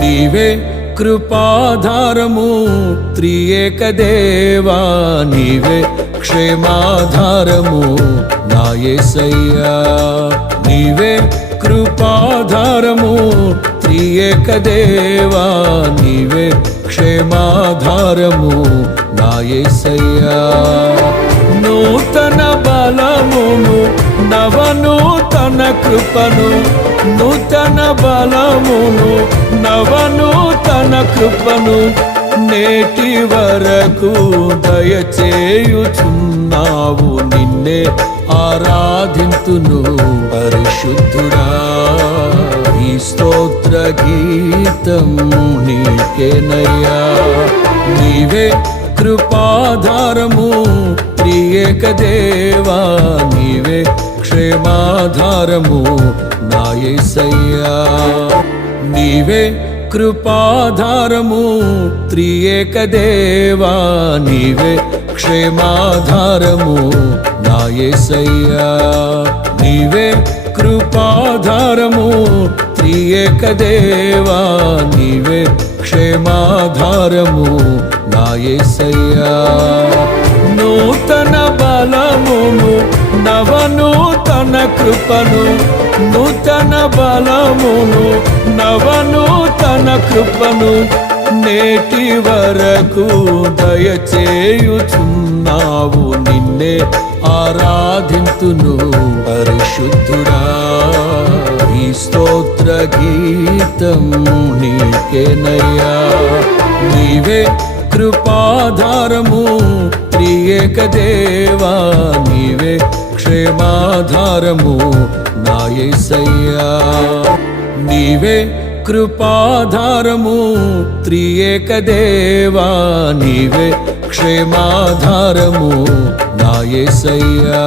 నీవే కృపాధారము త్రియేక దేవా, నీవే క్షేమాధారము నా యేసయ్యా. నీవే కృపాధారము త్రియేక దేవా, నీవే క్షేమాధారము నా యేసయ్యా. నూతన బలమును నవనూతన కృపను, నూతన బలమును నవనూతన కృపను నేటి వరకు దయచేయుచున్నావు. నిన్నే ఆరాధింతును పరిశుద్ధుడా. ఈ స్తోత్ర గీతం నీకేనయ్యా. నీవే కృపాధారము త్రియేక దేవా, నీవే క్షేమాధారము నా యేసయ్యా. నీవే కృపాధారము త్రియేక దేవా, నీవే క్షేమాధారము నా యేసయ్యా. నీవే కృపాధారము త్రియేక దేవా, నీవే క్షేమాధారము నా యేసయ్యా. నూతన బలమును నవనూతన కృపను, నూతన బలమును నవనూతన కృపను నేటి వరకు దయచేయుచున్నావు. నిన్నే ఆరాధింతును పరిశుద్ధుడా. ఈ స్తోత్ర గీతం నీకేనయ్యా. నీవే కృపాధారము త్రియేక దేవా, నీవే క్షేమాధారము నా యేసయ్యా. నీవే కృపాధారము త్రియేక దేవా, నీవే క్షేమాధారము నా యేసయ్యా.